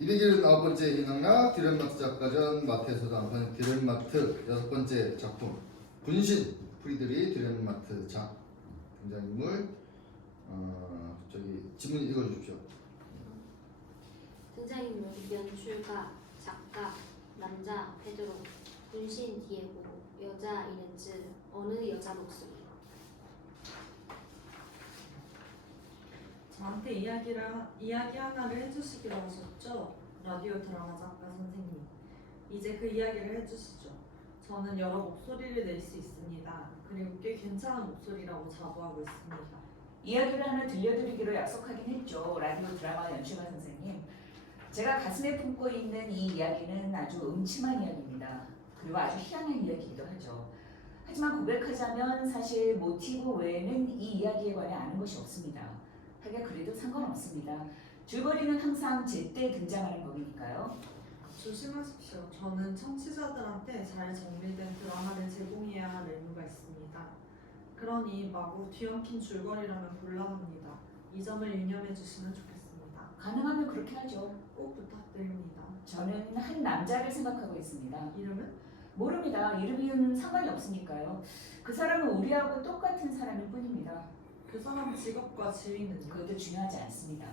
279번째 희망나 디렌마트 작가전 마트에서도 안 파는 디렌마트 6번째 작품 분신 프리드리 디렌마트 작 등장인물 저기 지문 읽어주십시오. 등장인물 연출가, 작가, 남자 페드로, 분신 디에고, 여자 이네즈, 어느 여자 목소리. 저한테 이야기 하나를 해주시기로 하셨죠? 라디오 드라마 작가 선생님. 이제 그 이야기를 해주시죠. 저는 여러 목소리를 낼 수 있습니다. 그리고 꽤 괜찮은 목소리라고 자부하고 있습니다. 이야기를 하나 들려드리기로 약속하긴 했죠. 라디오 드라마 연출가 선생님. 제가 가슴에 품고 있는 이 이야기는 아주 음침한 이야기입니다. 그리고 아주 희한한 이야기이기도 하죠. 하지만 고백하자면 사실 모티브 외에는 이 이야기에 관해 아는 것이 없습니다. 하긴 그래도 상관없습니다. 줄거리는 항상 제때 등장하는 법이니까요. 조심하십시오. 저는 청취자들한테 잘 정리된 드라마를 제공해야 할 의무가 있습니다. 그러니 마구 뒤엉킨 줄거리라면 곤란합니다. 이 점을 유념해 주시면 좋겠습니다. 가능하면 그렇게 하죠. 꼭 부탁드립니다. 저는 한 남자를 생각하고 있습니다. 이름은? 모릅니다. 이름이면 상관이 없으니까요. 그 사람은 우리하고 똑같은 사람일 뿐입니다. 그 사람 직업과 지위는요? 그것도 중요하지 않습니다.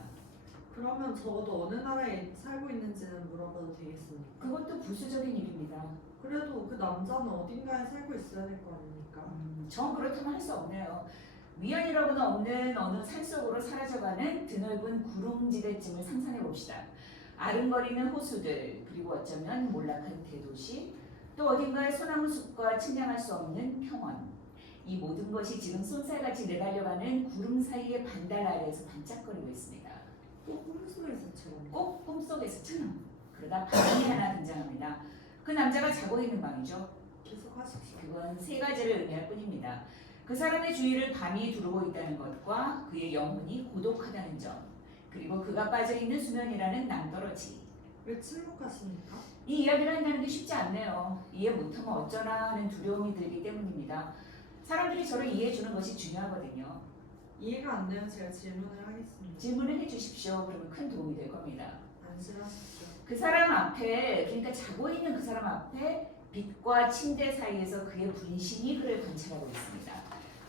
그러면 적어도 어느 나라에 살고 있는지는 물어봐도 되겠습니까? 그것도 부수적인 일입니다. 그래도 그 남자는 어딘가에 살고 있어야 될 거 아닙니까? 전 그렇다면 할 수 없네요. 위안이라고는 없는 어느 산속으로 사라져가는 드넓은 구름지대쯤을 상상해 봅시다. 아른거리는 호수들, 그리고 어쩌면 몰락한 대도시, 또 어딘가에 소나무 숲과 측량할 수 없는 평원. 이 모든 것이 지금 쏜살같이 내달려가는 구름 사이의 반달 아래에서 반짝거리고 있습니다. 꼭 꿈속에서처럼. 꼭 꿈속에서처럼. 그러다 방이 하나 등장합니다. 그 남자가 자고 있는 방이죠. 계속 하십시오. 그건 세 가지를 의미할 뿐입니다. 그 사람의 주위를 밤이 두르고 있다는 것과 그의 영혼이 고독하다는 점, 그리고 그가 빠져있는 수면이라는 낭떠러지. 왜 침묵하십니까? 이 이야기를 한다는 게 쉽지 않네요. 이해 못하면 어쩌나 하는 두려움이 들기 때문입니다. 사람들이 저를 이해해주는 것이 중요하거든요. 이해가 안 되면 제가 질문을 하겠습니다. 질문을 해주십시오. 그러면 큰 도움이 될 겁니다. 안심하십시오. 그 사람 앞에, 그러니까 자고 있는 그 사람 앞에 빛과 침대 사이에서 그의 분신이 그를 관찰하고 있습니다.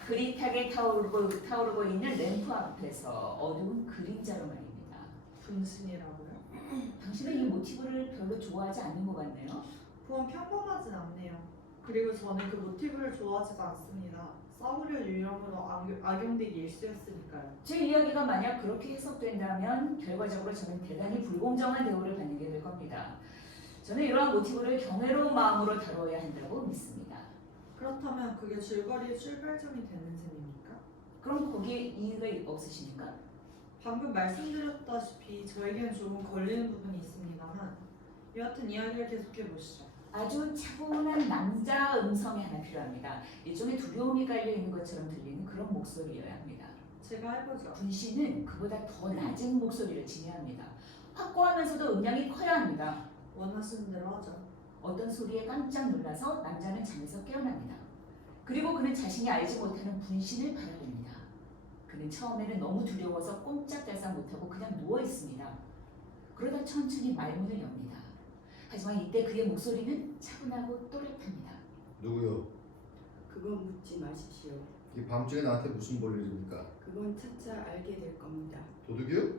그릿하게 타오르고 있는 램프 앞에서 어두운 그림자로 말입니다. 분신이라고요? 당신은 이 모티브를 별로 좋아하지 않는 것 같네요. 그건 평범하진 않네요. 그리고 저는 그 모티브를 좋아하지도 않습니다. 싸우려 유형으로 악용되기 일쑤였으니까요. 제 이야기가 만약 그렇게 해석된다면 결과적으로 저는 대단히 불공정한 대우를 받는 게 될 겁니다. 저는 이러한 모티브를 경외로운 마음으로 다루어야 한다고 믿습니다. 그렇다면 그게 줄거리의 출발점이 되는 셈입니까? 그럼 거기에 이유가 없으십니까? 방금 말씀드렸다시피 저에겐 조금 걸리는 부분이 있습니다만 여하튼 이야기를 계속해 보시죠. 아주 차분한 남자 음성이 하나 필요합니다. 일종의 두려움이 깔려있는 것처럼 들리는 그런 목소리여야 합니다. 제가 해보죠. 분신은 그보다 더 낮은 목소리를 지녀합니다. 확고하면서도 음량이 커야 합니다. 원하시는 대로 하죠. 어떤 소리에 깜짝 놀라서 남자는 잠에서 깨어납니다. 그리고 그는 자신이 알지 못하는 분신을 바라봅니다. 그는 처음에는 너무 두려워서 꼼짝달싹 못하고 그냥 누워있습니다. 그러다 천천히 말문을 엽니다. 하지만 이때 그의 목소리는 차분하고 또렷합니다. 누구요? 그건 묻지 마십시오. 이 밤중에 나한테 무슨 볼 일입니까? 그건 차차 알게 될 겁니다. 도둑이요?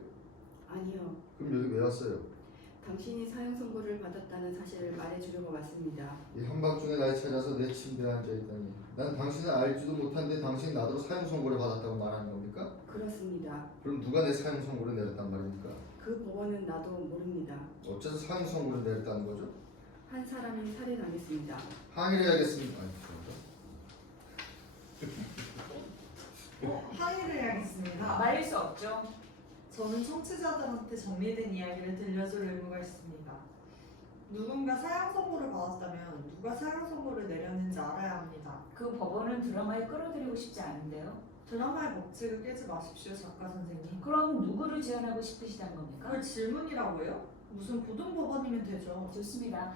아니요. 그럼 여기 왜 왔어요? 당신이 사형 선고를 받았다는 사실을 말해주려고 왔습니다. 이 한밤중에 날 찾아서 내 침대에 앉아있다니 난 당신을 알지도 못한데 당신이 나더러 사형 선고를 받았다고 말하는 겁니까? 그렇습니다. 그럼 누가 내 사형 선고를 내렸단 말입니까? 그 법원은 나도 모릅니다. 어째서 사형 선고를 내렸다는 거죠? 한 사람이 살해당했습니다. 항의를 해야겠습니다. 아니, 항의를 해야겠습니다. 말릴 수 없죠. 저는 청취자들한테 정리된 이야기를 들려줄 의무가 있습니다. 누군가 사형 선고를 받았다면 누가 사형 선고를 내렸는지 알아야 합니다. 그 법원은 드라마에 끌어들이고 싶지 않은데요. 드라마의 법칙을 깨지 마십시오, 작가 선생님. 그럼 누구를 제안하고 싶으시다는 겁니까? 그걸 질문이라고요? 무슨 고등법원이면 되죠. 좋습니다.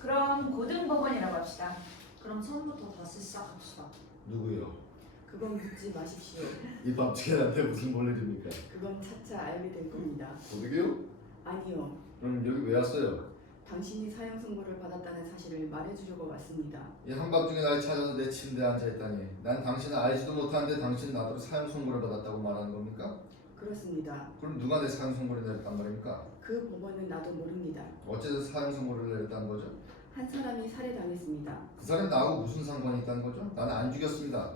그럼 고등법원이라고 합시다. 그럼 처음부터 다시 시작합시다. 누구요? 그건 묻지 마십시오. 이 밤중에 나한테 무슨 볼 일입니까? 그건 차차 알게 될 겁니다. 도둑이요? 아니요. 그럼 여기 왜 왔어요? 당신이 사형 선고를 받았다는 사실을 말해주려고 왔습니다. 이 한밤중에 날 찾아서 내 침대에 앉아있다니 난 당신을 알지도 못하는데 당신 나더러 사형 선고를 받았다고 말하는 겁니까? 그렇습니다. 그럼 누가 내 사형 선고를 내렸단 말입니까? 그 법원은 나도 모릅니다. 어째서 사형 선고를 내렸다는 거죠? 한 사람이 살해당했습니다. 그 사람이 나하고 무슨 상관이 있다는 거죠? 나는 안 죽였습니다.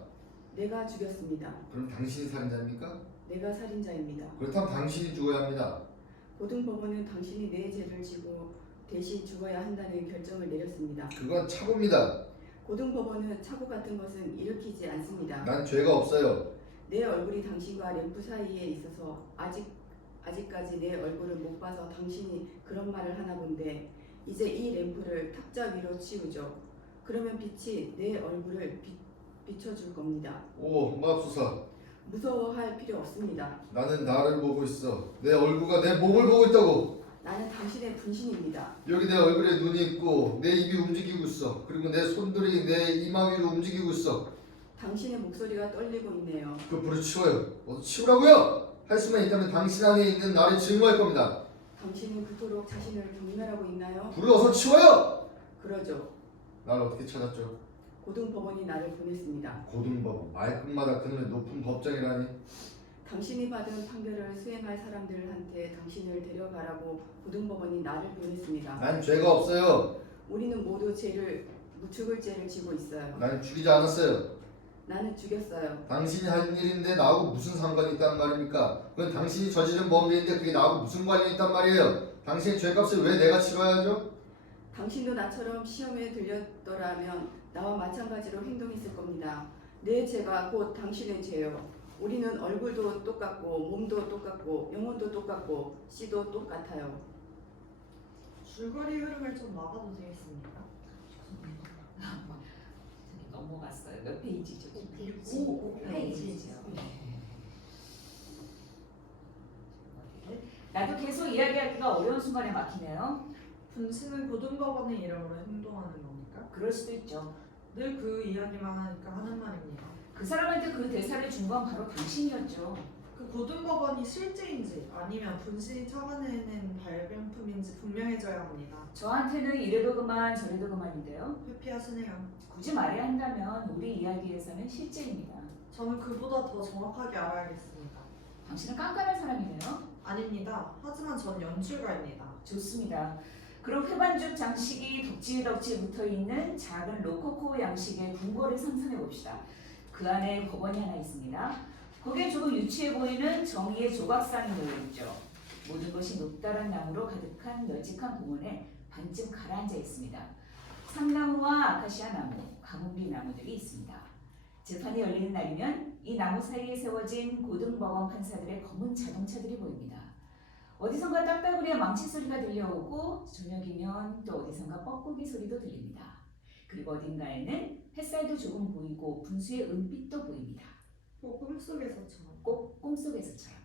내가 죽였습니다. 그럼 당신이 살인자입니까? 내가 살인자입니다. 그렇다면 당신이 죽어야 합니다. 고등법원은 당신이 내 죄를 지고 대신 죽어야 한다는 결정을 내렸습니다. 그건 착오입니다. 고등법원은 착오 같은 것은 일으키지 않습니다. 난 죄가 없어요. 내 얼굴이 당신과 램프 사이에 있어서 아직까지 내 얼굴을 못 봐서 당신이 그런 말을 하나 본데 이제 이 램프를 탁자 위로 치우죠. 그러면 빛이 내 얼굴을 비춰줄 겁니다. 오, 맙소사. 무서워할 필요 없습니다. 나는 나를 보고 있어. 내 얼굴과 내 몸을 보고 있다고. 나는 당신의 분신입니다. 여기 내 얼굴에 눈이 있고 내 입이 움직이고 있어. 그리고 내 손들이 내 이마 위로 움직이고 있어. 당신의 목소리가 떨리고 있네요. 그 불을 치워요. 어서 치우라고요. 할 수만 있다면 당신 안에 있는 나를 증오할 겁니다. 당신은 그토록 자신을 경멸하고 있나요? 불을 어서 치워요. 그러죠. 나를 어떻게 찾았죠? 고등법원이 나를 보냈습니다. 고등법원 말끝마다 그놈의 높은 법정이라니. 당신이 받은 판결을 수행할 사람들한테 당신을 데려가라고 고등법원이 나를 보냈습니다. 난 죄가 없어요. 우리는 모두 죽을 죄를 지고 있어요. 난 죽이지 않았어요. 나는 죽였어요. 당신이 한 일인데 나하고 무슨 상관이 있단 말입니까? 그건 당신이 저지른 범죄인데 그게 나하고 무슨 관련이 있단 말이에요? 당신의 죄값을 왜 내가 치러야 하죠? 당신도 나처럼 시험에 들렸더라면 나와 마찬가지로 행동했을 겁니다. 내 죄가 곧 당신의 죄요. 우리는 얼굴도 똑같고 몸도 똑같고 영혼도 똑같고 씨도 똑같아요. 줄거리 흐름을 좀 막아도 되겠습니까? 넘어갔어요. 몇 페이지죠? 5페이지. 나도 계속 이야기하기가 어려운 순간에 막히네요. 분신은 고등법원의 이름으로 행동하는 겁니까? 그럴 수도 있죠. 늘 그 이야기만 하니까 하는 말입니다. 그 사람한테 그 대사를 준 건 바로 당신이었죠. 그 고등법원이 실제인지 아니면 분신이 착안해낸 발명품인지 분명해져야 합니다. 저한테는 이래도 그만 저래도 그만인데요. 회피하시네요. 굳이 말해야 한다면 우리 이야기에서는 실제입니다. 저는 그보다 더 정확하게 알아야겠습니다. 당신은 깐깐한 사람이네요. 아닙니다. 하지만 전 연출가입니다. 좋습니다. 그럼 회반죽 장식이 덕지덕지 붙어있는 작은 로코코 양식의 궁궐을 상상해 봅시다. 그 안에 법원이 하나 있습니다. 거기에 조금 유치해 보이는 정의의 조각상이 놓여있죠. 모든 것이 높다란 나무로 가득한 널찍한 공원에 반쯤 가라앉아 있습니다. 상나무와 아카시아 나무, 가뭄비 나무들이 있습니다. 재판이 열리는 날이면 이 나무 사이에 세워진 고등법원 판사들의 검은 자동차들이 보입니다. 어디선가 딱따구리의 망치 소리가 들려오고 저녁이면 또 어디선가 뻐꾸기 소리도 들립니다. 그리고 어딘가에는 햇살도 조금 보이고 분수의 은빛도 보입니다. 꿈속에서처럼. 꼭 꿈속에서처럼.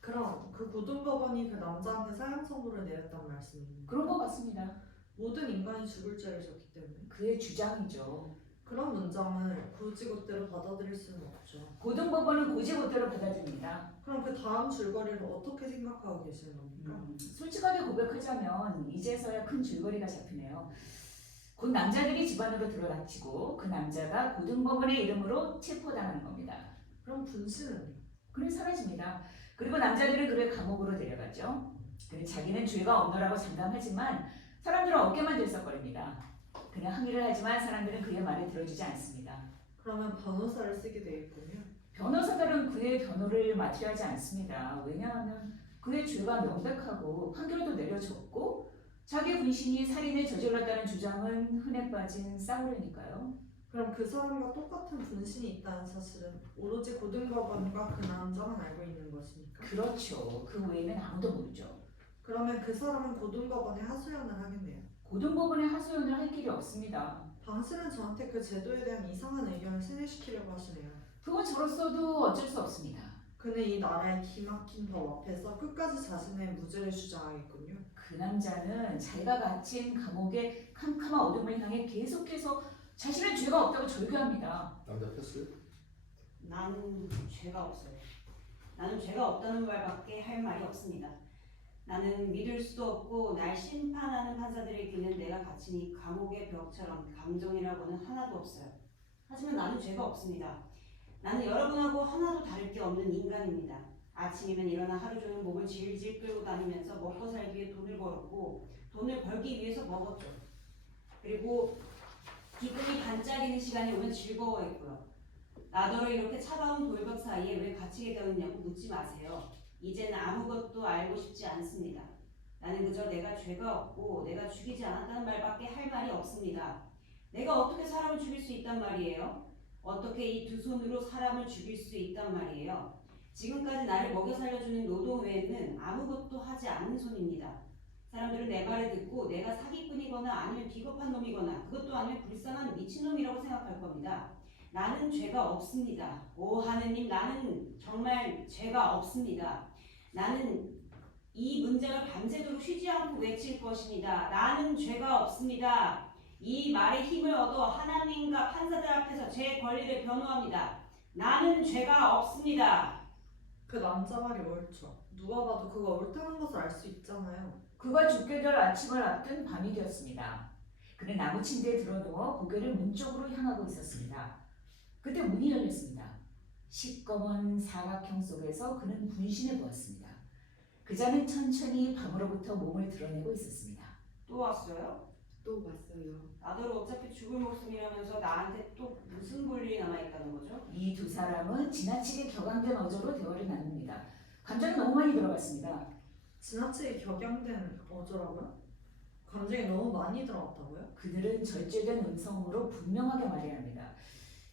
그럼 그 고등법원이 그 남자한테 사형 선고를 내렸단 말씀입니다. 그런 것 같습니다. 모든 인간이 죽을 죄를 졌기 때문에 그의 주장이죠. 그런 문장을 고지고대로 받아들일 수는 없죠. 고등법원은 고지고대로 받아들입니다. 그럼 그 다음 줄거리를 어떻게 생각하고 계시는 겁니까? 솔직하게 고백하자면 이제서야 큰 줄거리가 잡히네요. 곧 남자들이 집안으로 들어닥치고 그 남자가 고등법원의 이름으로 체포당하는 겁니다. 그럼 분신은? 그는 사라집니다. 그리고 남자들은 그를 감옥으로 데려가죠. 그는 자기는 죄가 없노라고 장담하지만 사람들은 어깨만 들썩거립니다. 그는 항의를 하지만 사람들은 그의 말을 들어주지 않습니다. 그러면 변호사를 쓰게 되겠군요. 변호사들은 그의 변호를 맡으려 하지 않습니다. 왜냐하면 그의 죄가 명백하고 판결도 내려졌고 자기 분신이 살인을 저질렀다는 주장은 흔해 빠진 싸우려니까요. 그럼 그 사람과 똑같은 분신이 있다는 사실은 오로지 고등법원과 그 남자만 알고 있는 것입니까? 그렇죠. 그 외에는 아무도 모르죠. 그러면 그 사람은 고등법원에 하소연을 하겠네요. 고등법원에 하소연을 할 길이 없습니다. 당신은 저한테 그 제도에 대한 이상한 의견을 세뇌시키려고 하시네요. 그건 저로서도 어쩔 수 없습니다. 그는 이 나라의 기막힌 법 앞에서 끝까지 자신의 무죄를 주장하겠군요. 그 남자는 자기가 갇힌 감옥의 캄캄한 어둠을 향해 계속해서 자신은 죄가 없다고 절규합니다. 남자 패스? 나는 죄가 없어요. 나는 죄가 없다는 말밖에 할 말이 없습니다. 나는 믿을 수도 없고 날 심판하는 판사들의 귀는 내가 갇힌 이 감옥의 벽처럼 감정이라고는 하나도 없어요. 하지만 나는 죄가 없습니다. 나는 여러분하고 하나도 다를 게 없는 인간입니다. 아침이면 일어나 하루 종일 몸을 질질 끌고 다니면서 먹고 살기 위해 돈을 벌었고 돈을 벌기 위해서 먹었죠. 그리고 기쁨이 반짝이는 시간이 오면 즐거워했고요. 나더러 이렇게 차가운 돌벽 사이에 왜 갇히게 되었냐고 묻지 마세요. 이제는 아무것도 알고 싶지 않습니다. 나는 그저 내가 죄가 없고 내가 죽이지 않았다는 말밖에 할 말이 없습니다. 내가 어떻게 사람을 죽일 수 있단 말이에요? 어떻게 이 두 손으로 사람을 죽일 수 있단 말이에요? 지금까지 나를 먹여 살려주는 노동 외에는 아무것도 하지 않는 손입니다. 사람들은 내 말을 듣고 내가 사기꾼이거나 아니면 비겁한 놈이거나 그것도 아니면 불쌍한 미친놈이라고 생각할 겁니다. 나는 죄가 없습니다. 오 하느님, 나는 정말 죄가 없습니다. 나는 이 문장을 밤새도록 쉬지 않고 외칠 것입니다. 나는 죄가 없습니다. 이 말에 힘을 얻어 하나님과 판사들 앞에서 제 권리를 변호합니다. 나는 죄가 없습니다. 그 남자 말이 옳죠. 누가 봐도 그가 옳다는 것을 알 수 있잖아요. 그가 죽게 될 아침을 앞둔 밤이 되었습니다. 그는 나무 침대에 들어누워 고개를 문 쪽으로 향하고 있었습니다. 그때 문이 열렸습니다. 시꺼먼 사각형 속에서 그는 분신해 보았습니다. 그자는 천천히 방으로부터 몸을 드러내고 있었습니다. 또 왔어요? 또 왔어요. 나더러 어차피 죽을 목숨이라면서 나한테 또 무슨 볼 일이 남아있다는 거죠? 이 두 사람은 지나치게 격앙된 어조로 대화를 나눕니다. 감정이 너무 많이 들어갔습니다. 지나치게 격양된 어조라고요? 감정이 너무 많이 들어갔다고요? 그들은 절제된 음성으로 분명하게 말해야 합니다.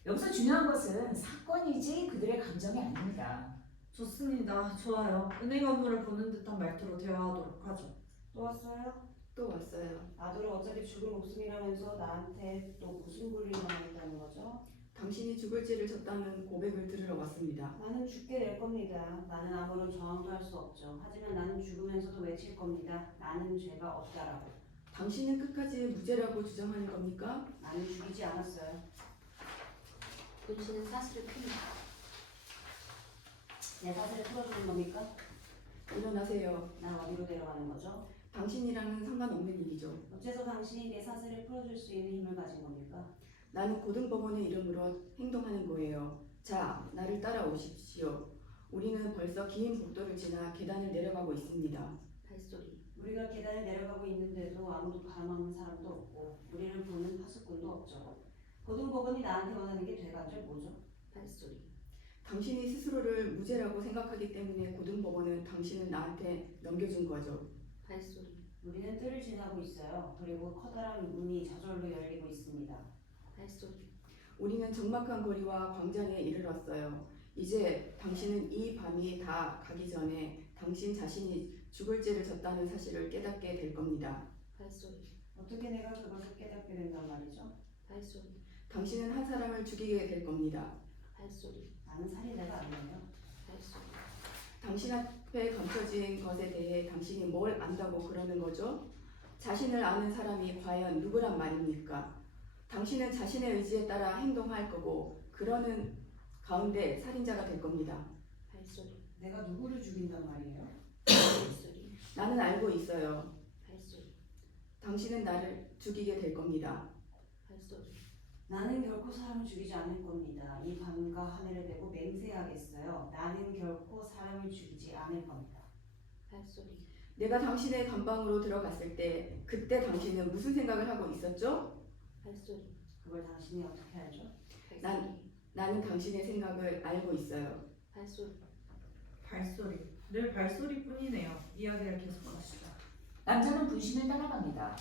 여기서 중요한 것은 사건이지 그들의 감정이 아닙니다. 좋습니다. 좋아요. 은행 업무를 보는 듯한 말투로 대화하도록 하죠. 또 왔어요? 또 왔어요. 나더러 어차피 죽을 목숨이라면서 나한테 또 무슨 볼 일이 남아있다는 거죠? 당신이 죽을 죄를 졌다는 고백을 들으러 왔습니다. 나는 죽게 될 겁니다. 나는 아무런 저항도 할 수 없죠. 하지만 나는 죽으면서도 외칠 겁니다. 나는 죄가 없다라고. 당신은 끝까지 무죄라고 주장하는 겁니까? 나는 죽이지 않았어요. 본신은 사실을 풉니다. 내 사슬을 풀어주는 겁니까? 일어나세요. 난 어디로 데려가는 거죠? 당신이랑은 상관없는 일이죠. 어째서 당신이 내 사슬을 풀어줄 수 있는 힘을 가진 겁니까? 나는 고등법원의 이름으로 행동하는 거예요. 자, 나를 따라오십시오. 우리는 벌써 긴 복도를 지나 계단을 내려가고 있습니다. 발소리, 우리가 계단을 내려가고 있는데도 아무도 가로막는 사람도 없고 우리를 보는 파수꾼도 없죠. 고등법원이 나한테 원하는 게 되간절 뭐죠? 발소리, 당신이 스스로를 무죄라고 생각하기 때문에 고등법원은 당신을 나한테 넘겨준 거죠. 발소리, 우리는 뜰을 지나고 있어요. 그리고 커다란 문이 저절로 열리고 있습니다. 발소리, 우리는 적막한 거리와 광장에 이르렀어요. 이제 당신은 이 밤이 다 가기 전에 당신 자신이 죽을 죄를 졌다는 사실을 깨닫게 될 겁니다. 발소리, 어떻게 내가 그것을 깨닫게 된단 말이죠? 발소리, 당신은 한 사람을 죽이게 될 겁니다. 발소리, 나는 살인자가 아니에요. 발소리, 당신 앞에 감춰진 것에 대해 당신이 뭘 안다고 그러는 거죠? 자신을 아는 사람이 과연 누구란 말입니까? 당신은 자신의 의지에 따라 행동할 거고 그러는 가운데 살인자가 될 겁니다. 발소리, 내가 누구를 죽인단 말이에요? 발소리, 나는 알고 있어요. 발소리, 당신은 나를 죽이게 될 겁니다. 발소리, 나는 결코 사람을 죽이지 않을 겁니다. 이 밤과 하늘을 대고 맹세하겠어요. 나는 결코 사람을 죽이지 않을 겁니다. 발소리, 내가 당신의 감방으로 들어갔을 때 그때 당신은 무슨 생각을 하고 있었죠? 발소리, 그걸 당신이 어떻게 알죠? 발소리, 나는 당신의 생각을 알고 있어요. 발소리, 발소리. 늘 발소리뿐이네요. 이야기를 계속하시죠. 남자는 분신을 따라갑니다.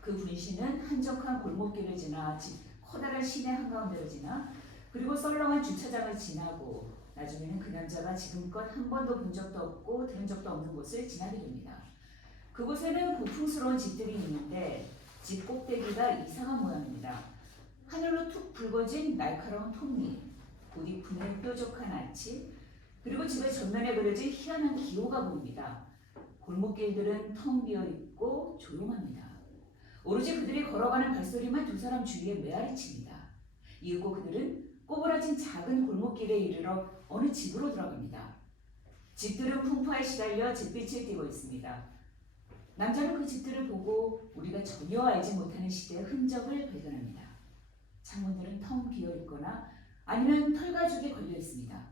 그 분신은 한적한 골목길을 지나 커다란 시내 한가운데를 지나 그리고 썰렁한 주차장을 지나고 나중에는 그 남자가 지금껏 한 번도 본 적도 없고 들은 적도 없는 곳을 지나게 됩니다. 그곳에는 고풍스러운 집들이 있는데 집 꼭대기가 이상한 모양입니다. 하늘로 툭 붉어진 날카로운 톱니, 고디 푸는 뾰족한 아치, 그리고 집의 전면에 그려진 희한한 기호가 보입니다. 골목길들은 텅 비어 있고 조용합니다. 오로지 그들이 걸어가는 발소리만 두 사람 주위에 메아리칩니다. 이윽고 그들은 꼬부라진 작은 골목길에 이르러 어느 집으로 들어갑니다. 집들은 풍파에 시달려 잿빛을 띠고 있습니다. 남자는 그 집들을 보고 우리가 전혀 알지 못하는 시대의 흔적을 발견합니다. 창문들은 텅 비어 있거나 아니면 털가죽에 걸려 있습니다.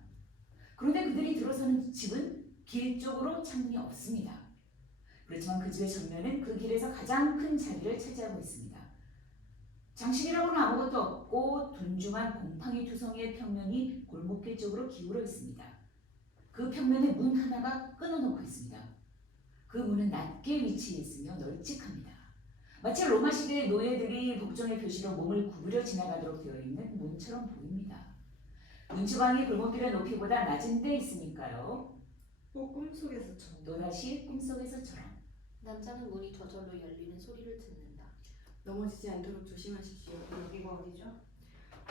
그런데 그들이 들어서는 집은 길 쪽으로 창문이 없습니다. 그렇지만 그 집의 정면은 그 길에서 가장 큰 자리를 차지하고 있습니다. 장식이라고는 아무것도 없고 둔중한 곰팡이 투성이의 평면이 골목길 쪽으로 기울어 있습니다. 그 평면에 문 하나가 끊어놓고 있습니다. 그 문은 낮게 위치해 있으며 널찍합니다. 마치 로마 시대의 노예들이 복종의 표시로 몸을 구부려 지나가도록 되어 있는 문처럼 보입니다. 문초방이 골목길의 높이보다 낮은 데 있으니까요. 꿈속에서처럼. 또다시 꿈속에서처럼. 남자는 문이 저절로 열리는 소리를 듣는다. 넘어지지 않도록 조심하십시오. 여기가 어디죠?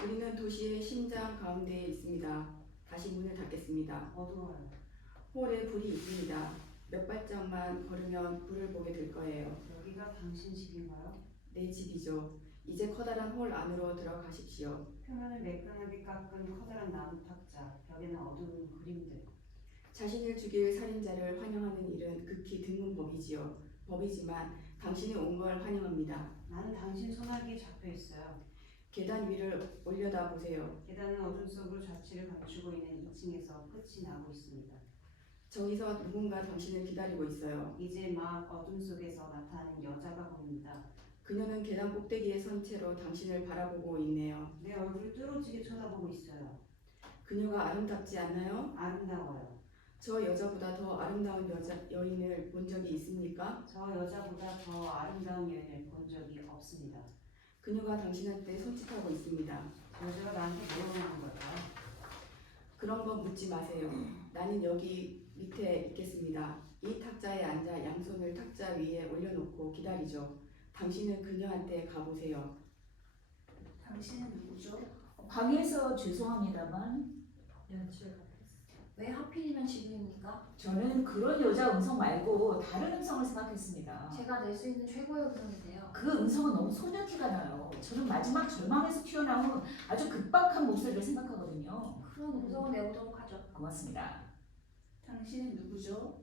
우리는 도시의 심장 가운데에 있습니다. 다시 문을 닫겠습니다. 어두워요. 홀에 불이 있습니다. 몇 발짝만 걸으면 불을 보게 될 거예요. 여기가 당신 집인가요? 내 집이죠. 이제 커다란 홀 안으로 들어가십시오. 표면을 매끈하게 깎은 커다란 나무 탁자, 벽에는 어두운 그림들. 자신을 죽일 살인자를 환영하는 일은 극히 드문 법이지요. 법이지만 당신이 온 걸 환영합니다. 나는 당신 손아귀에 잡혀 있어요. 계단 위를 올려다 보세요. 계단은 어둠 속으로 좌치를 감추고 있는 2층에서 끝이 나고 있습니다. 저기서 누군가 당신을 기다리고 있어요. 이제 막 어둠 속에서 나타나는 여자가 보입니다. 그녀는 계단 꼭대기에 선 채로 당신을 바라보고 있네요. 내 얼굴을 뚫어지게 쳐다보고 있어요. 그녀가 아름답지 않나요? 아름다워요. 저 여자보다 더 아름다운 여인을 본 적이 있습니까? 저 여자보다 더 아름다운 여인을 본 적이 없습니다. 그녀가 당신한테 손짓하고 있습니다. 여자가 나한테 뭘 원하는 걸까요? 그런 거 묻지 마세요. 나는 여기 밑에 있겠습니다. 이 탁자에 앉아 양손을 탁자 위에 올려놓고 기다리죠. 당신은 그녀한테 가보세요. 당신은 누구죠? 방해해서 죄송합니다만 연출. 왜 하필이면 지금입니까? 저는 그런 여자 음성 말고 다른 음성을 생각했습니다. 제가 낼 수 있는 최고의 음성인데요. 그 음성은 너무 소녀티가 나요. 저는 마지막 절망에서 튀어나온 아주 급박한 목소리를 생각하거든요. 그런 음성을 내보도록 하죠. 고맙습니다. 당신은 누구죠?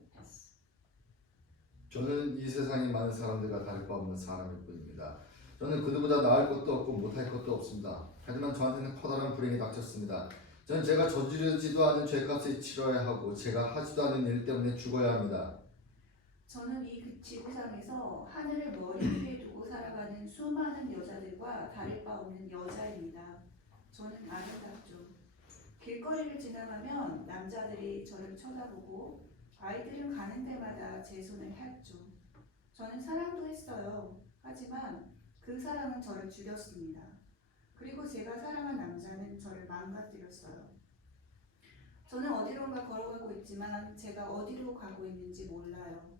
저는 이 세상에 많은 사람들과 다를 바 없는 사람일 뿐입니다. 저는 그들보다 나을 것도 없고 못할 것도 없습니다. 하지만 저한테는 커다란 불행이 닥쳤습니다. 저는 제가 저지르지도 않은 죄값을 치러야 하고 제가 하지도 않은 일 때문에 죽어야 합니다. 저는 이 지구상에서 하늘을 머리 위에 두고 살아가는 수많은 여자들과 다를 바 없는 여자입니다. 저는 아름답죠. 길거리를 지나가면 남자들이 저를 쳐다보고 아이들은 가는 데마다 제 손을 핥죠. 저는 사랑도 했어요. 하지만 그 사랑은 저를 죽였습니다. 그리고 제가 사랑한 남자는 저를 망가뜨렸어요. 저는 어디론가 걸어가고 있지만 제가 어디로 가고 있는지 몰라요.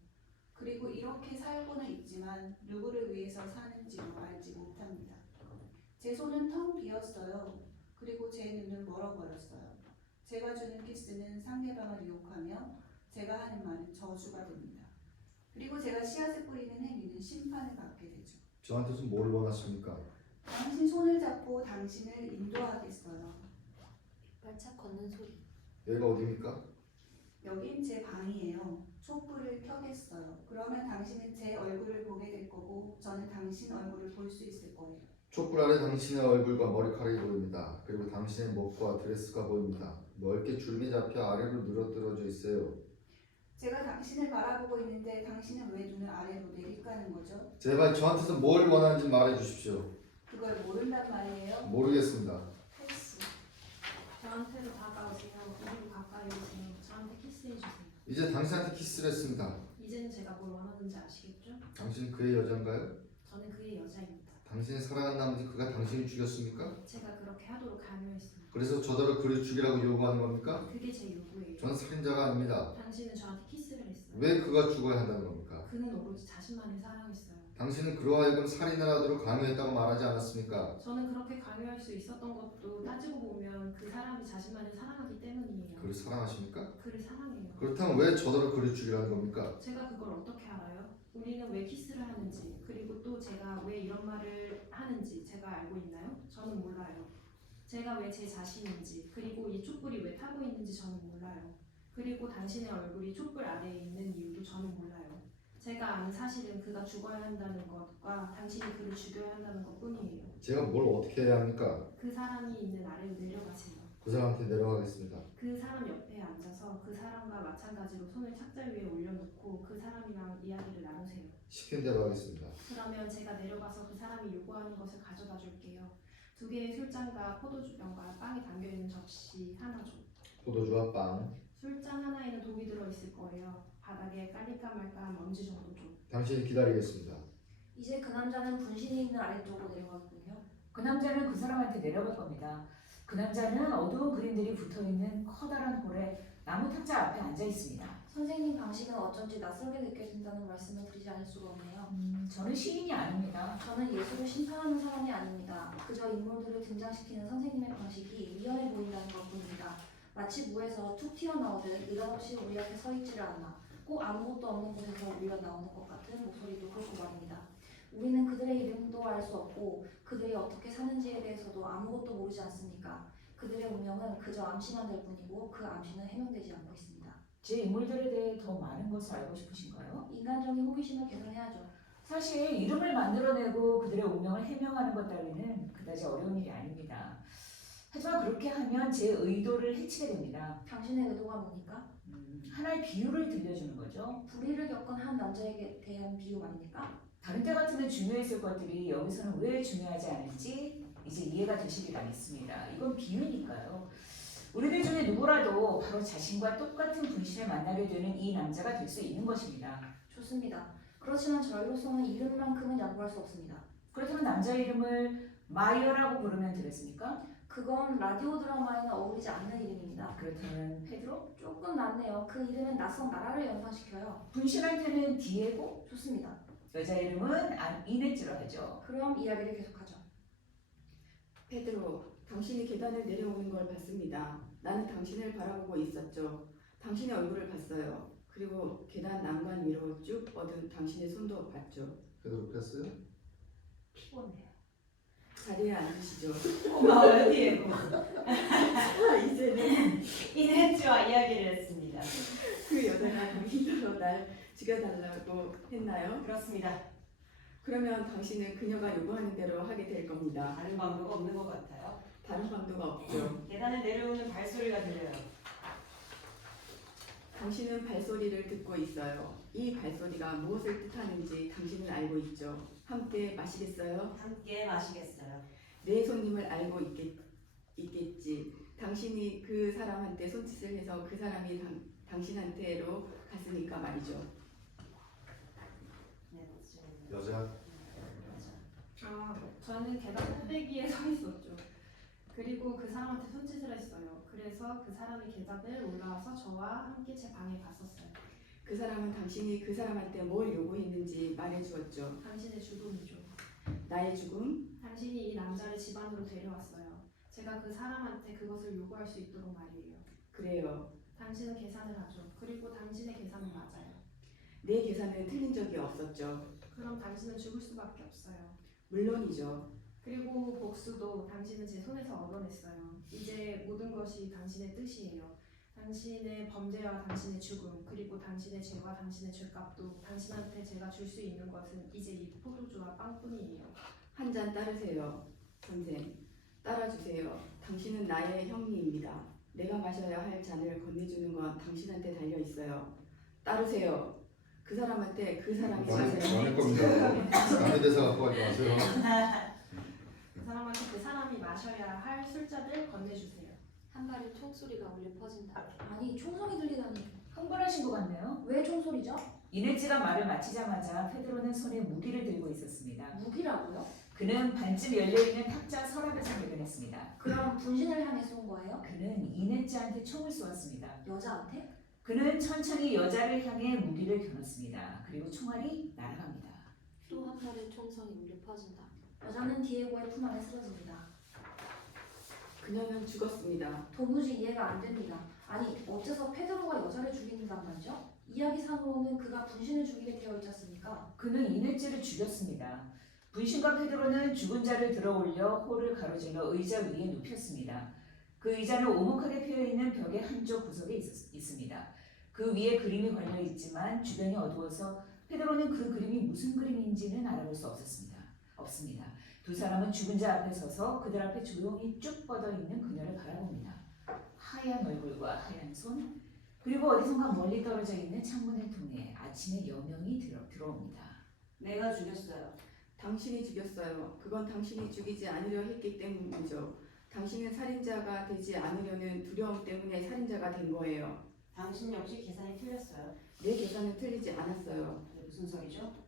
그리고 이렇게 살고는 있지만 누구를 위해서 사는지도 알지 못합니다. 제 손은 텅 비었어요. 그리고 제 눈은 멀어버렸어요. 제가 주는 키스는 상대방을 유혹하며 제가 하는 말은 저주가 됩니다. 그리고 제가 씨앗을 뿌리는 행위는 심판을 받게 되죠. 저한테서 뭘 원하십니까? 당신 손을 잡고 당신을 인도하겠어요. 발짝 걷는 소리. 여기가 어디입니까? 여긴 제 방이에요. 촛불을 켜겠어요. 그러면 당신은 제 얼굴을 보게 될 거고 저는 당신 얼굴을 볼 수 있을 거예요. 촛불 아래 당신의 얼굴과 머리카락이 보입니다. 그리고 당신의 목과 드레스가 보입니다. 넓게 줄기 잡혀 아래로 늘어뜨려져 있어요. 제가 당신을 바라보고 있는데 당신은 왜 눈을 아래로 내릴까는 거죠? 제발 저한테서 뭘 원하는지 말해 주십시오. 그걸 모른단 말이에요. 모르겠습니다. 패스. 저한테로 다가오세요. 그리고 가까이 오세요. 저한테 키스해주세요. 이제 당신한테 키스를 했습니다. 이제는 제가 뭘 원하는지 아시겠죠? 당신 그의 여자인가요? 저는 그의 여자입니다. 당신이 사랑한 나머지 그가 당신을 죽였습니까? 제가 그렇게 하도록 강요했습니다. 그래서 저더러 그를 죽이라고 요구하는 겁니까? 그게 제 요구예요. 저는 살인자가 아닙니다. 당신은 저한테 키스를 했어요. 왜 그가 죽어야 한다는 겁니까? 그는 오로지 자신만을 사랑했어요. 당신은 그로 하여금 살인을 하도록 강요했다고 말하지 않았습니까? 저는 그렇게 강요할 수 있었던 것도 따지고 보면 그 사람이 자신만을 사랑하기 때문이에요. 그를 사랑하십니까? 그를 사랑해요. 그렇다면 왜 저더러 그를 죽이라는 겁니까? 제가 그걸 어떻게 알아요? 우리는 왜 키스를 하는지, 그리고 또 제가 왜 이런 말을 하는지 제가 알고 있나요? 저는 몰라요. 제가 왜 제 자신인지, 그리고 이 촛불이 왜 타고 있는지 저는 몰라요. 그리고 당신의 얼굴이 촛불 아래에 있는 이유도 저는 몰라요. 제가 아는 사실은 그가 죽어야 한다는 것과 당신이 그를 죽여야 한다는 것뿐이에요. 제가 뭘 어떻게 해야 합니까? 그 사람이 있는 아래로 내려가세요. 그 사람한테 내려가겠습니다. 그 사람 옆에 앉아서 그 사람과 마찬가지로 손을 착자 위에 올려놓고 그 사람이랑 이야기를 나누세요. 시킨 대로 하겠습니다. 그러면 제가 내려가서 그 사람이 요구하는 것을 가져다 줄게요. 2개의 술잔과 포도주병과 빵이 담겨있는 접시 하나 줘. 포도주와 빵. 술잔 하나에는 독이 들어있을 거예요. 바닥에 깔릴까 말까 먼지 정도 줘. 당신이 기다리겠습니다. 이제 그 남자는 분신이 있는 아래쪽으로 내려가군요. 그 남자는 그 사람한테 내려갈 겁니다. 그 남자는 어두운 그림들이 붙어있는 커다란 홀에 나무 탁자 앞에 앉아 있습니다. 선생님 방식은 어쩐지 낯설게 느껴진다는 말씀을 드리지 않을 수가 없네요. 저는 시인이 아닙니다. 저는 예술을 심판하는 사람이 아닙니다. 그저 인물들을 등장시키는 선생님의 방식이 위험해 보인다는 것뿐입니다. 마치 무에서 툭 튀어나오듯 느닷없이 우리 앞에 서 있지를 않아 꼭 아무것도 없는 곳에서 울려 나오는 것 같은 목소리도 그렇고 말입니다. 우리는 그들의 이름도 알 수 없고 그들이 어떻게 사는지에 대해서도 아무것도 모르지 않습니까? 그들의 운명은 그저 암시만 될 뿐이고 그 암시는 해명되지 않고 있습니다. 제 인물들에 대해 더 많은 것을 알고 싶으신가요? 인간적인 호기심을 개선해야죠. 사실 이름을 만들어내고 그들의 운명을 해명하는 것 따위는 그다지 어려운 일이 아닙니다. 하지만 그렇게 하면 제 의도를 해치게 됩니다. 당신의 의도가 뭡니까? 하나의 비유를 들려주는 거죠. 불의를 겪은 한 남자에게 대한 비유 말입니까? 다른 때 같으면 중요했을 것들이 여기서는 왜 중요하지 않을지 이제 이해가 되시리라 믿습니다. 이건 비유니까요. 우리들 중에 누구라도 바로 자신과 똑같은 분신을 만나게 되는 이 남자가 될 수 있는 것입니다. 좋습니다. 그렇지만 저희로서는 이름만큼은 양보할 수 없습니다. 그렇다면 남자 이름을 마이어라고 부르면 되겠습니까? 그건 라디오 드라마에는 어울리지 않는 이름입니다. 그렇다면 페드로? 조금 낫네요. 그 이름은 낯선 나라를 연상시켜요. 분신한테는 디에고? 좋습니다. 여자 이름은 이네즈로 하죠. 그럼 이야기를 계속하죠. 페드로, 당신이 계단을 내려오는 걸 봤습니다. 나는 당신을 바라보고 있었죠. 당신의 얼굴을 봤어요. 그리고 계단 난간 위로 쭉 뻗은 당신의 손도 봤죠. 그대로 패스. 피곤해요. 자리에 앉으시죠. 고마워요, 디에고. 이제는 이네즈와 이야기를 했습니다. 그 여자가 당신으로 날 죽여달라고 했나요? 그렇습니다. 그러면 당신은 그녀가 요구하는 대로 하게 될 겁니다. 다른 방도가 없는 것 같아요. 다른 방도가 없죠. 계단을 내려오는 발소리가 들려요. 당신은 발소리를 듣고 있어요. 이 발소리가 무엇을 뜻하는지 당신은 알고 있죠. 함께 마시겠어요? 함께 마시겠어요. 내 손님을 알고 있겠지. 당신이 그 사람한테 손짓을 해서 그 사람이 당신한테로 갔으니까 말이죠. 여자. 저는 계단 꼭대기에 서 있었죠. 그리고 그 사람한테 손짓을 했어요. 그래서 그 사람이 계단을 올라와서 저와 함께 제 방에 갔었어요. 그 사람은 당신이 그 사람한테 뭘 요구했는지 말해주었죠. 당신의 죽음이죠. 나의 죽음? 당신이 이 남자를 집안으로 데려왔어요. 제가 그 사람한테 그것을 요구할 수 있도록 말이에요. 그래요. 당신은 계산을 하죠. 그리고 당신의 계산은 맞아요. 내 계산은 틀린 적이 없었죠. 그럼 당신은 죽을 수밖에 없어요. 물론이죠. 그리고 복수도 당신은 제 손에서 얻어냈어요. 이제 모든 것이 당신의 뜻이에요. 당신의 범죄와 당신의 죽음, 그리고 당신의 죄와 당신의 죄값도 당신한테 제가 줄 수 있는 것은 이제 이 포도주와 빵뿐이에요. 한 잔 따르세요. 선생. 따라주세요. 당신은 나의 형님입니다. 내가 마셔야 할 잔을 건네주는 건 당신한테 달려있어요. 따르세요. 그 사람한테 그 사람이 많을 겁니다. 남의 대사 갖고 가지 마세요. 그 사람한테 그 사람이 마셔야 할 술잔을 건네주세요. 한 발에 총소리가 울려 퍼진다. 아니 총성이 들리다니. 흥분하신 것 같네요. 왜 총소리죠? 이네즈가 말을 마치자마자 페드로는 손에 무기를 들고 있었습니다. 무기라고요? 그는 반쯤 열려있는 탁자 서랍에서 발견했습니다. 그럼 분신을 향해 쏜 거예요? 그는 이네즈한테 총을 쏘았습니다. 여자한테? 그는 천천히 여자를 향해 무기를 겨눴습니다. 그리고 총알이 날아갑니다. 또 한 발에 총성이 울려 퍼진다. 여자는 디에고의 품 안에 쓰러집니다. 그녀는 죽었습니다. 도무지 이해가 안 됩니다. 아니 어째서 페드로가 여자를 죽이는단 말이죠? 이야기상으로는 그가 분신을 죽이게 되어 있지 않습니까? 그는 이네즈를 죽였습니다. 분신과 페드로는 죽은 자를 들어올려 홀을 가로질러 의자 위에 눕혔습니다. 그 의자는 오목하게 피어있는 벽의 한쪽 구석에 있습니다. 그 위에 그림이 걸려있지만 주변이 어두워서 페드로는 그 그림이 무슨 그림인지는 알아볼 수 없습니다. 두 사람은 죽은 자 앞에 서서 그들 앞에 조용히 쭉 뻗어 있는 그녀를 바라봅니다. 하얀 얼굴과 하얀 손, 그리고 어디선가 멀리 떨어져 있는 창문을 통해 아침의 여명이 들어옵니다. 내가 죽였어요. 당신이 죽였어요. 그건 당신이 죽이지 않으려 했기 때문이죠. 당신은 살인자가 되지 않으려는 두려움 때문에 살인자가 된 거예요. 당신 역시 계산이 틀렸어요. 내 계산은 틀리지 않았어요. 그게 무슨 소리죠?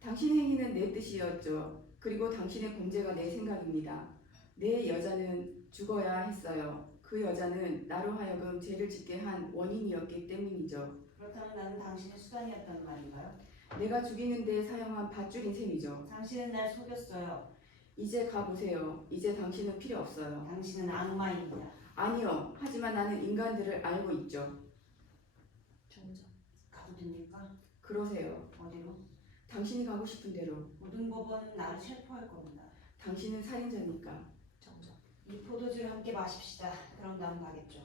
당신 행위는 내 뜻이었죠. 그리고 당신의 범죄가 내 생각입니다. 내 여자는 죽어야 했어요. 그 여자는 나로 하여금 죄를 짓게 한 원인이었기 때문이죠. 그렇다면 나는 당신의 수단이었다는 말인가요? 내가 죽이는 데 사용한 밧줄인 셈이죠. 당신은 날 속였어요. 이제 가보세요. 이제 당신은 필요 없어요. 당신은 악마입니다. 아니요. 하지만 나는 인간들을 알고 있죠. 정적. 가도 됩니까? 그러세요. 어디로? 당신이 가고 싶은 대로. 모든 법은 나를 체포할 겁니다. 당신은 살인자니까. 정적. 이 포도주를 함께 마십시다. 그럼 나는 가겠죠.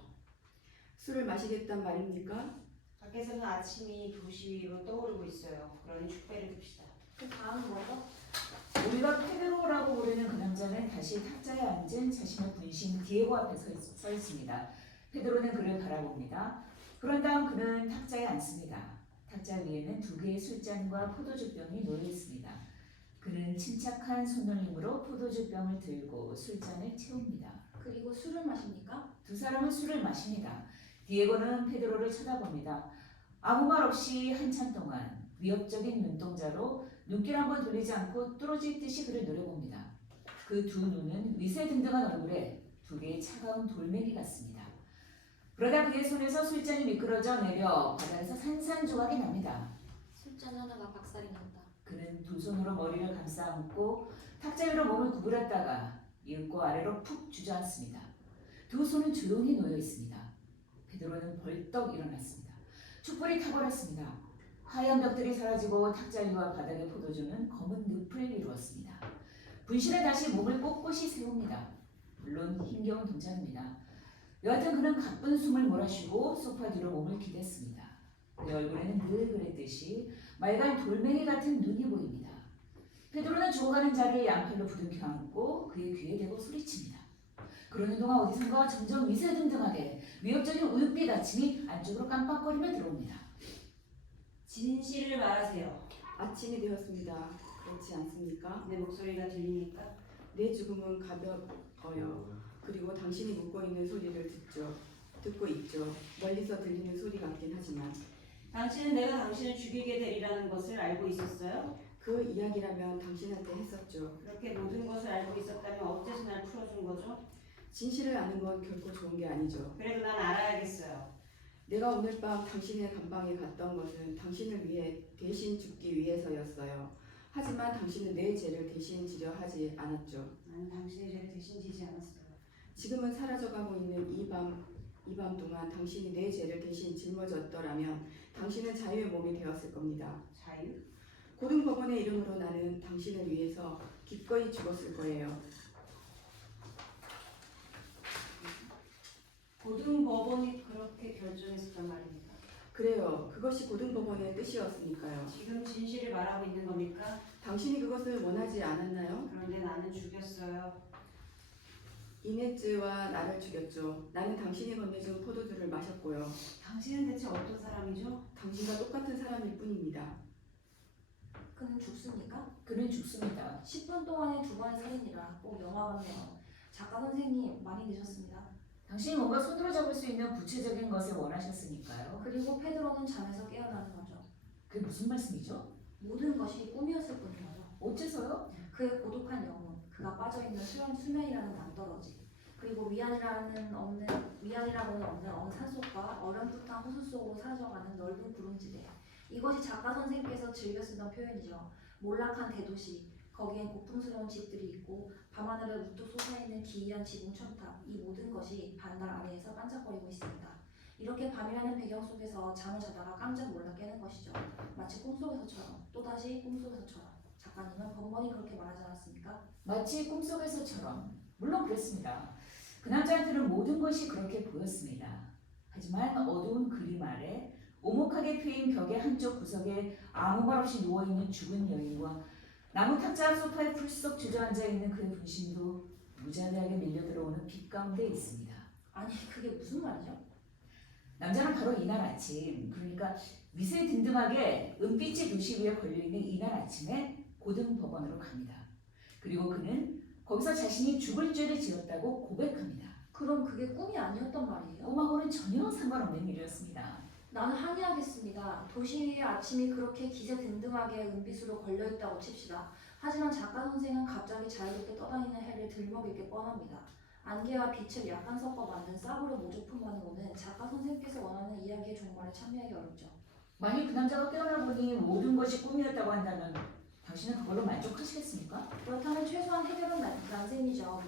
술을 마시겠단 말입니까? 밖에서는 아침이 도시 위로 떠오르고 있어요. 그러니 축배를 듭시다. 그 다음은 뭐죠? 우리가 페드로라고 부르는 그 남자는 다시 탁자에 앉은 자신의 분신 디에고 앞에 서 있습니다. 페드로는 그를 바라봅니다. 그런 다음 그는 탁자에 앉습니다. 탁자 위에는 2개의 술잔과 포도주병이 놓여 있습니다. 그는 침착한 손놀림으로 포도주병을 들고 술잔을 채웁니다. 그리고 술을 마십니까? 두 사람은 술을 마십니다. 디에고는 페드로를 쳐다봅니다. 아무 말 없이 한참 동안 위협적인 눈동자로 눈길 한번 돌리지 않고 뚫어질 듯이 그를 노려봅니다. 그 두 눈은 위세등등한 얼굴에 2개의 차가운 돌멩이 같습니다. 그러다 그의 손에서 술잔이 미끄러져 내려 바닥에서 산산조각이 납니다. 술잔 하나가 박살이 난다. 그는 두 손으로 머리를 감싸 안고 탁자 위로 몸을 구부렸다가 이윽고 아래로 푹 주저앉습니다. 두 손은 조용히 놓여 있습니다. 베드로는 벌떡 일어났습니다. 촛불이 탁월했습니다. 하얀 벽들이 사라지고 탁자 위와 바닥의 포도주는 검은 늪을 이루었습니다. 분신은 다시 몸을 꼿꼿이 세웁니다. 물론 힘겨운 동작입니다. 여하튼 그는 가쁜 숨을 몰아쉬고 소파 뒤로 몸을 기댔습니다. 그의 얼굴에는 늘 그랬듯이 맑은 돌멩이 같은 눈이 보입니다. 베드로는 죽어가는 자를 양팔로 부둥켜 안고 그의 귀에 대고 소리칩니다. 그러는 동안 어디선가 점점 위세등등하게 위협적인 우윳빛 아침이 안쪽으로 깜빡거리며 들어옵니다. 진실을 말하세요. 아침이 되었습니다. 그렇지 않습니까? 내 목소리가 들립니까? 내 죽음은 가벼워요. 그리고 당신이 묻고 있는 소리를 듣고 있죠. 멀리서 들리는 소리 같긴 하지만 당신은 내가 당신을 죽이게 되리라는 것을 알고 있었어요? 그 이야기라면 당신한테 했었죠. 그렇게 모든 것을 알고 있었다면 어째서 날 풀어준 거죠? 진실을 아는 건 결코 좋은 게 아니죠. 그래도 난 알아야겠어요. 내가 오늘 밤 당신의 감방에 갔던 것은 당신을 위해 대신 죽기 위해서였어요. 하지만 당신은 내 죄를 대신 지려 하지 않았죠. 나는 당신의 죄를 대신 지지 않았어요. 지금은 사라져가고 있는 이 밤 동안 당신이 내 죄를 대신 짊어졌더라면 당신은 자유의 몸이 되었을 겁니다. 자유? 고등법원의 이름으로 나는 당신을 위해서 기꺼이 죽었을 거예요. 고등법원이 그렇게 결정했었단 말입니까? 그래요. 그것이 고등법원의 뜻이었으니까요. 지금 진실을 말하고 있는 겁니까? 당신이 그것을 원하지 않았나요? 그런데 나는 죽였어요. 이네즈와 나를 죽였죠. 나는 당신이 건네준 포도주를 마셨고요. 당신은 대체 어떤 사람이죠? 당신과 똑같은 사람일 뿐입니다. 그는 죽습니까? 그는 죽습니다. 10분 동안에 2번의 살인이라 꼭 영화 같네요. 작가 선생님 많이 늦었습니다. 당신이 뭔가 손으로 잡을 수 있는 구체적인 것을 원하셨으니까요. 그리고 페드로는 잠에서 깨어나는 거죠. 그게 무슨 말씀이죠? 모든 것이 꿈이었을 뿐인 거죠. 어째서요? 그의 고독한 영혼, 그가 빠져있는 수면이라는 낭떠러지, 그리고 위안이라고는 없는 어느 산속과 어렴풋한 호수 속으로 사라져가는 넓은 구름지대. 이것이 작가 선생님께서 즐겨 쓰던 표현이죠. 몰락한 대도시, 거기엔 고풍스러운 집들이 있고 밤하늘에 우뚝 솟아있는 기이한 지붕 첨탑, 이 모든 것이 반달 아래에서 반짝거리고 있습니다. 이렇게 밤이라는 배경 속에서 잠을 자다가 깜짝 놀라 깨는 것이죠. 마치 꿈속에서처럼, 또다시 꿈속에서처럼. 작가님은 번번이 그렇게 말하지 않았습니까? 마치 꿈속에서처럼. 물론 그랬습니다. 그 남자한테는 모든 것이 그렇게 보였습니다. 하지만 어두운 그림 아래 오목하게 트인 벽의 한쪽 구석에 아무 말 없이 누워있는 죽은 여인과 나무 탁자 소파에 풀썩 주저앉아 있는 그의 분신도 무자비하게 밀려들어오는 빛 가운데 있습니다. 아니 그게 무슨 말이죠? 남자는 바로 이날 아침, 그러니까 미세 든든하게 은빛의 도시 위에 걸려있는 이날 아침에 고등법원으로 갑니다. 그리고 그는 거기서 자신이 죽을 죄를 지었다고 고백합니다. 그럼 그게 꿈이 아니었단 말이에요? 꿈하고는 전혀 상관없는 일이었습니다. 나는 항의하겠습니다. 도시 위의 아침이 그렇게 기세등등하게 은빛으로 걸려있다고 칩시다. 하지만 작가 선생은 갑자기 자유롭게 떠다니는 해를 들먹일 게 뻔합니다. 안개와 빛을 약간 섞어 만든 싸구려 모조품만으로는 작가 선생님께서 원하는 이야기의 종말에 참여하기 어렵죠. 만일 그 남자가 깨어나 보니 모든 것이 꿈이었다고 한다면 당신은 그걸로 만족하시겠습니까? 그렇다면 최소한 해결은 난셈이죠.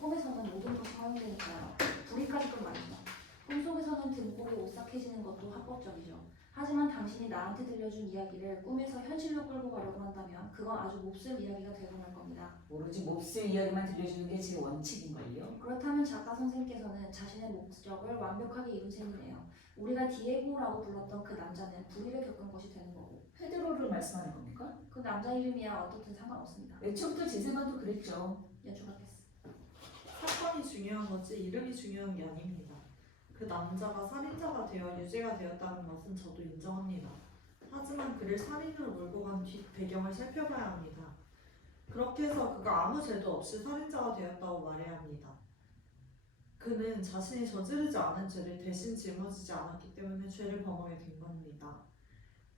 꿈에서는 모든 것이 허용되니까요. 불이까지도 말이죠. 꿈속에서는 등골이 오싹해지는 것도 합법적이죠. 하지만 당신이 나한테 들려준 이야기를 꿈에서 현실로 끌고 가려고 한다면 그건 아주 몹쓸 이야기가 되고 말 겁니다. 오로지 몹쓸 이야기만 들려주는 게 제 원칙인걸요. 그렇다면 작가 선생님께서는 자신의 목적을 완벽하게 이룬 셈이네요. 우리가 디에고라고 불렀던 그 남자는 불의를 겪은 것이 되는 거고 페드로를 말씀하는 겁니까? 그 남자 이름이야 어떻든 상관없습니다. 애초부터 제 생각도 그랬죠. 여쭈겠어. 사건이 중요한 거지 이름이 중요한 게 아닙니다. 그 남자가 살인자가 되어 유죄가 되었다는 것은 저도 인정합니다. 하지만 그를 살인으로 몰고 간 뒷 배경을 살펴봐야 합니다. 그렇게 해서 그가 아무 죄도 없이 살인자가 되었다고 말해야 합니다. 그는 자신이 저지르지 않은 죄를 대신 짊어지지 않았기 때문에 죄를 범하게 된 겁니다.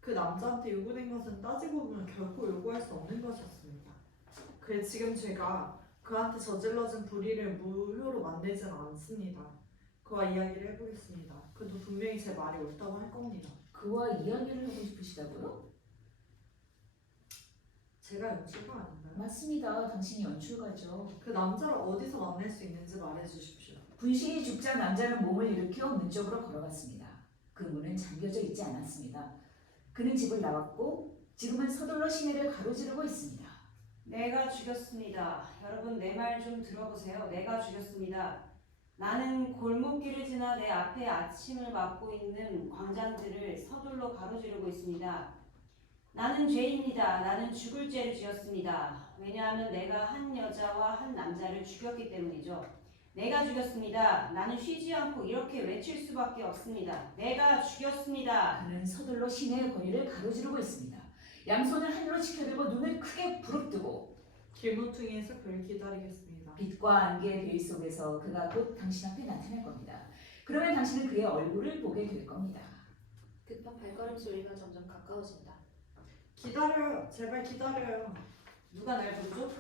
그 남자한테 요구된 것은 따지고 보면 결코 요구할 수 없는 것이었습니다. 그의 지금 죄가 그한테 저질러진 불의를 무효로 만들지는 않습니다. 그와 이야기를 해보겠습니다. 그도 분명히 제 말이 옳다고 할 겁니다. 그와 이야기를 하고 싶으시다고요? 제가 연출가 아닌가요? 맞습니다. 당신이 연출가죠. 그 남자를 어디서 만날 수 있는지 말해주십시오. 분신이 죽자 남자는 몸을 일으켜 문 쪽으로 걸어갔습니다. 그 문은 잠겨져 있지 않았습니다. 그는 집을 나왔고 지금은 서둘러 시내를 가로지르고 있습니다. 내가 죽였습니다. 여러분 내 말 좀 들어보세요. 내가 죽였습니다. 나는 골목길을 지나 내 앞에 아침을 맞고 있는 광장들을 서둘러 가로지르고 있습니다. 나는 죄입니다. 나는 죽을 죄를 지었습니다. 왜냐하면 내가 한 여자와 한 남자를 죽였기 때문이죠. 내가 죽였습니다. 나는 쉬지 않고 이렇게 외칠 수밖에 없습니다. 내가 죽였습니다. 그는 서둘러 시내의 거리를 가로지르고 있습니다. 양손을 하늘로 치켜들고 눈을 크게 부릅뜨고 길모퉁이에서 그를 기다리겠습니다. 빛과 안개의 베일 속에서 그가 곧 당신 앞에 나타날 겁니다. 그러면 당신은 그의 얼굴을 보게 될 겁니다. 급한 발걸음 소리가 점점 가까워진다. 기다려요. 제발 기다려요. 누가 날 부르죠?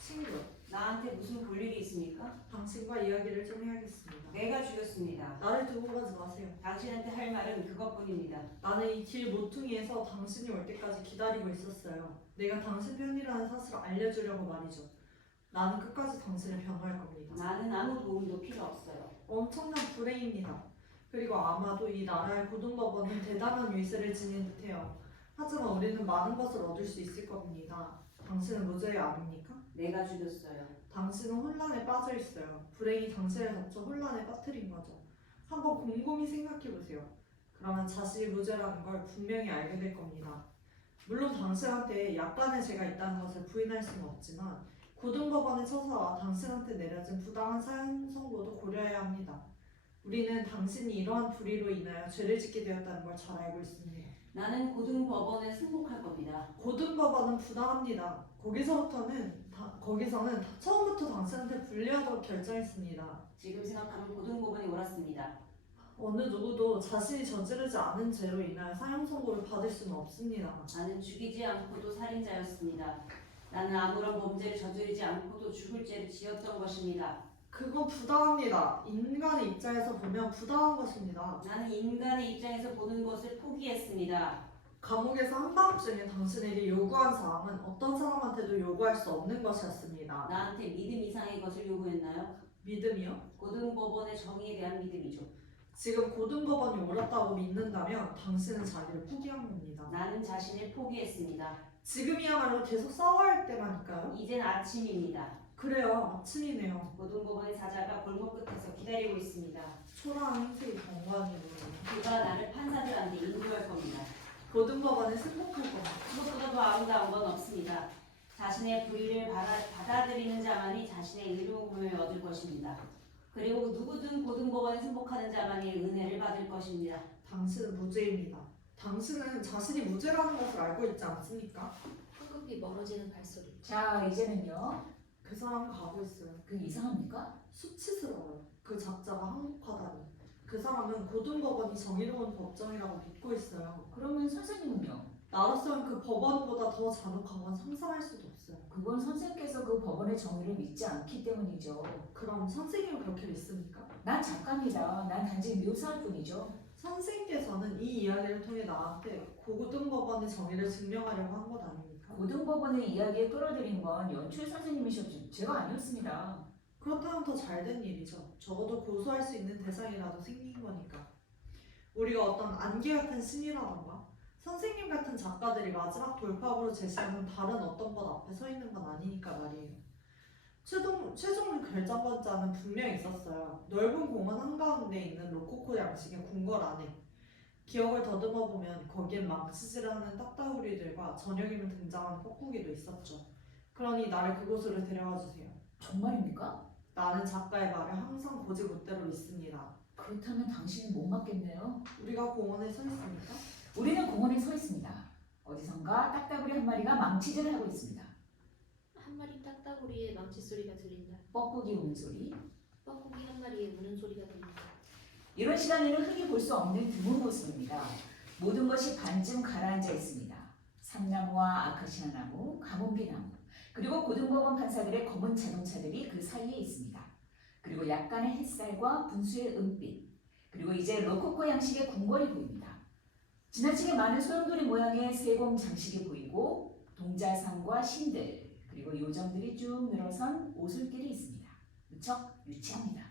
친구, 나한테 무슨 볼 일이 있습니까? 당신과 이야기를 좀 해야겠습니다. 내가 죽였습니다. 나를 두고 가지 마세요. 당신한테 할 말은 그것뿐입니다. 나는 이 길 모퉁이에서 당신이 올 때까지 기다리고 있었어요. 내가 당신 편이라는 사실을 알려주려고 말이죠. 나는 끝까지 당신을 변호할 겁니다. 나는 아무 도움도 필요 없어요. 엄청난 불행입니다. 그리고 아마도 이 나라의 고등법원은 대단한 위세를 지닌 듯해요. 하지만 우리는 많은 것을 얻을 수 있을 겁니다. 당신은 무죄의 아닙니까? 내가 죽였어요. 당신은 혼란에 빠져 있어요. 불행이 당신을 덮쳐 혼란에 빠뜨린 거죠. 한번 곰곰이 생각해보세요. 그러면 자신이 무죄라는 걸 분명히 알게 될 겁니다. 물론 당신한테 약간의 죄가 있다는 것을 부인할 수는 없지만 고등법원의 처사와 당신한테 내려진 부당한 사형 선고도 고려해야 합니다. 우리는 당신이 이러한 불의로 인하여 죄를 짓게 되었다는 걸 잘 알고 있습니다. 나는 고등법원에 승복할 겁니다. 고등법원은 부당합니다. 거기서는 처음부터 당신한테 불리하도록 결정했습니다. 지금 생각하면 고등법원이 옳았습니다. 어느 누구도 자신이 저지르지 않은 죄로 인하여 사형 선고를 받을 수는 없습니다. 나는 죽이지 않고도 살인자였습니다. 나는 아무런 범죄를 저지르지 않고도 죽을 죄를 지었던 것입니다. 그건 부당합니다. 인간의 입장에서 보면 부당한 것입니다. 나는 인간의 입장에서 보는 것을 포기했습니다. 감옥에서 한밤중에 당신에게 요구한 사항은 어떤 사람한테도 요구할 수 없는 것이었습니다. 나한테 믿음 이상의 것을 요구했나요? 믿음이요? 고등법원의 정의에 대한 믿음이죠. 지금 고등법원이 옳았다고 믿는다면 당신은 자기를 포기한 겁니다. 나는 자신을 포기했습니다. 지금이야말로 계속 싸워야 할 때라니까요. 이젠 아침입니다. 그래요. 아침이네요. 고등법원의 사자가 골목 끝에서 기다리고 있습니다. 초라한 행색이 경관이네요. 그가 나를 판사들한테 인도할 겁니다. 고등법원에 승복할 겁니다. 무엇보다 더 아름다운 건 없습니다. 자신의 불의를 받아들이는 자만이 자신의 의로움을 얻을 것입니다. 그리고 누구든 고등법원에 승복하는 자만이 은혜를 받을 것입니다. 당신은 무죄입니다. 당신은 자신이 무죄라는 것을 알고 있지 않습니까? 황급히 멀어지는 발소리. 자, 이제는요. 그 사람 가고 있어요. 그 이상합니까? 수치스러워요. 그 작자가 항복하다니. 그 사람은 고등법원이 정의로운 법정이라고 믿고 있어요. 그러면 선생님은요? 나로서는 그 법원보다 더 잔혹한 건 상상할 수도 없어요. 그건 선생님께서 그 법원의 정의를 믿지 않기 때문이죠. 그럼 선생님은 그렇게 믿습니까? 난 작가입니다. 난 단지 묘사할 뿐이죠. 선생님께서는 이 이야기를 통해 나한테 고등법원의 정의를 증명하려고 한 것 아닙니까? 고등법원의 이야기에 끌어들인 건 연출 선생님이셨지 제가 아니었습니다. 그렇다면 더 잘된 일이죠. 적어도 고소할 수 있는 대상이라도 생긴 거니까. 우리가 어떤 안개 같은 신이라던가 선생님 같은 작가들이 마지막 돌파구로 제시하는 다른 어떤 것 앞에 서 있는 건 아니니까 말이에요. 최종 결정권자는 분명히 있었어요. 넓은 공원 한가운데 있는 로코코 양식의 궁궐 안에. 기억을 더듬어 보면 거기엔 망치질하는 딱따구리들과 저녁이면 등장하는 뻐꾸기도 있었죠. 그러니 나를 그곳으로 데려와 주세요. 정말입니까? 나는 작가의 말을 항상 고지못대로 믿습니다. 그렇다면 당신은 못 맞겠네요. 우리가 공원에 서 있습니까? 우리는 공원에 서 있습니다. 어디선가 딱따구리 한 마리가 망치질을 하고 있습니다. 한 마리 딱따구리의 망치 소리가 들린다. 뻐꾸기 우는 소리. 뻐꾸기 한 마리의 우는 소리가 들린다. 이런 시간에는 흔히 볼 수 없는 드문 모습입니다. 모든 것이 반쯤 가라앉아 있습니다. 상나무와 아카시아 나무, 가뭄비 나무, 그리고 고등법원 판사들의 검은 자동차들이 그 사이에 있습니다. 그리고 약간의 햇살과 분수의 은빛, 그리고 이제 로코코 양식의 궁궐이 보입니다. 지나치게 많은 소용돌이 모양의 세공 장식이 보이고 동자상과 신들, 그리고 요정들이 쭉 늘어선 오솔길이 있습니다. 무척 유치합니다.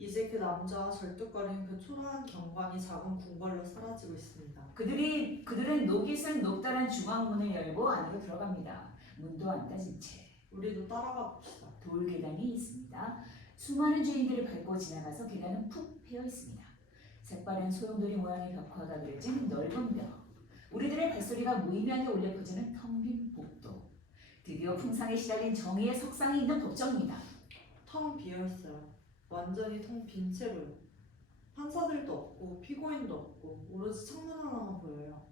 이제 그 남자와 절뚝거리는 그 초라한 경관이 작은 궁궐로 사라지고 있습니다. 그들은 녹잇은 녹다란 중앙문을 열고 안으로 들어갑니다. 문도 안 닫은 채. 우리도 따라가 봅시다. 돌 계단이 있습니다. 수많은 주인들이 밟고 지나가서 계단은 푹 패여 있습니다. 색바른 소용돌이 모양의 벽화가 그려진 넓은 벽. 우리들의 발소리가 무의미하게 울려 퍼지는 텅 빈 복도. 드디어 풍상에 시달린 정의의 석상이 있는 법정입니다. 텅 비어있어요. 완전히 텅 빈 채로요. 판사들도 없고 피고인도 없고 오로지 창문 하나만 보여요.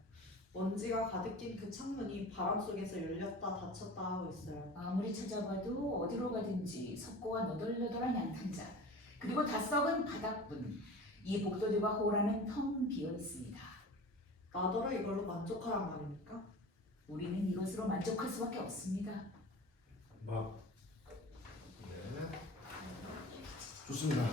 먼지가 가득 낀 그 창문이 바람 속에서 열렸다 닫혔다 하고 있어요. 아무리 찾아봐도 어디로 가든지 석고와 너덜너덜한 양탄자, 그리고 다 썩은 바닥뿐. 이 복도들과 호라는 텅 비어 있습니다. 나더러 이걸로 만족하란 말입니까? 우리는 이것으로 만족할 수밖에 없습니다. 네. 좋습니다.